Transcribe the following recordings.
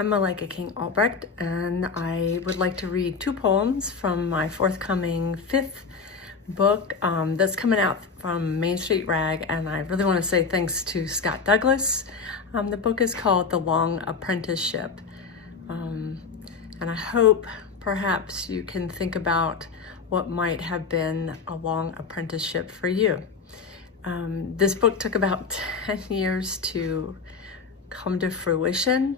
I'm Malaika King Albrecht, and I would like to read two poems from my forthcoming fifth book that's coming out from Main Street Rag, and I really want to say thanks to Scott Douglas. The book is called The Long Apprenticeship, and I hope perhaps you can think about what might have been a long apprenticeship for you. This book took about 10 years to come to fruition,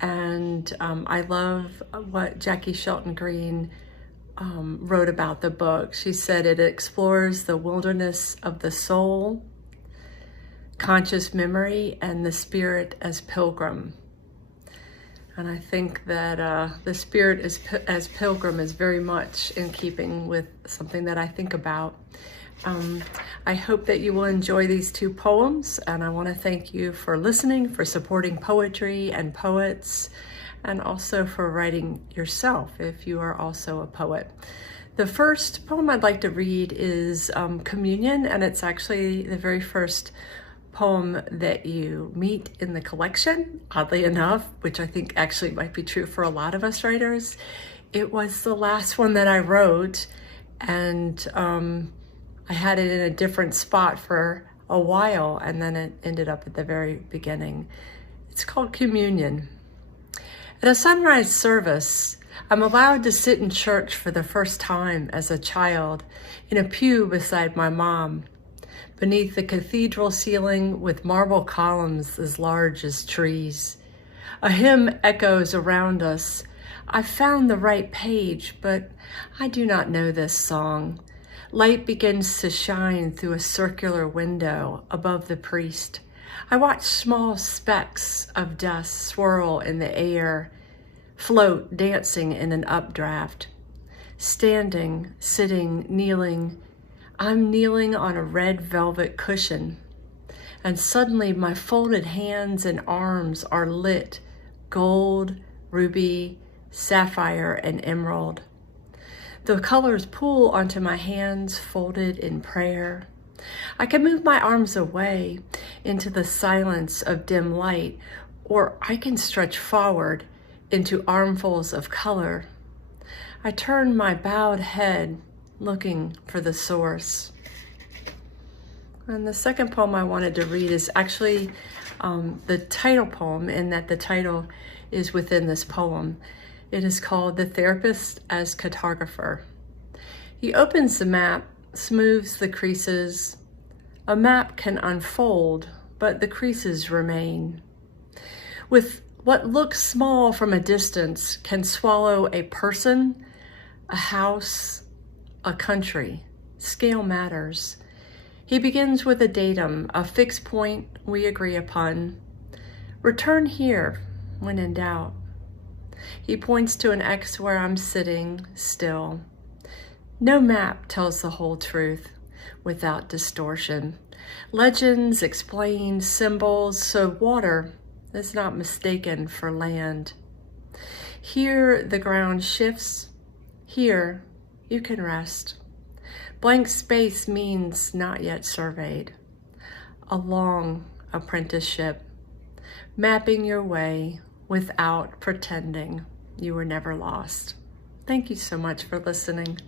and I love what Jackie Shelton Green wrote about the book. She said it explores the wilderness of the soul, conscious memory, and the spirit as pilgrim. And I think that the spirit as pilgrim is very much in keeping with something that I think about. I hope that you will enjoy these two poems, and I want to thank you for listening, for supporting poetry and poets, and also for writing yourself if you are also a poet. The first poem I'd like to read is Communion, and it's actually the very first poem that you meet in the collection, oddly enough, which I think actually might be true for a lot of us writers. It was the last one that I wrote, and I had it in a different spot for a while, and then it ended up at the very beginning. It's called Communion. At a sunrise service, I'm allowed to sit in church for the first time as a child in a pew beside my mom, beneath the cathedral ceiling with marble columns as large as trees. A hymn echoes around us. I've found the right page, but I do not know this song. Light begins to shine through a circular window above the priest. I watch small specks of dust swirl in the air, float dancing in an updraft. Standing, sitting, kneeling, I'm kneeling on a red velvet cushion, and suddenly my folded hands and arms are lit gold, ruby, sapphire, and emerald. The colors pool onto my hands folded in prayer. I can move my arms away into the silence of dim light, or I can stretch forward into armfuls of color. I turn my bowed head, looking for the source. And the second poem I wanted to read is actually the title poem, in that the title is within this poem. It is called The Therapist as Cartographer. He opens the map, smooths the creases. A map can unfold, but the creases remain. With what looks small from a distance can swallow a person, a house, a country. Scale matters. He begins with a datum, a fixed point we agree upon. Return here when in doubt. He points to an X where I'm sitting still. No map tells the whole truth without distortion. Legends explain symbols, so water is not mistaken for land. Here the ground shifts. Here you can rest. Blank space means not yet surveyed. A long apprenticeship, mapping your way without pretending you were never lost. Thank you so much for listening.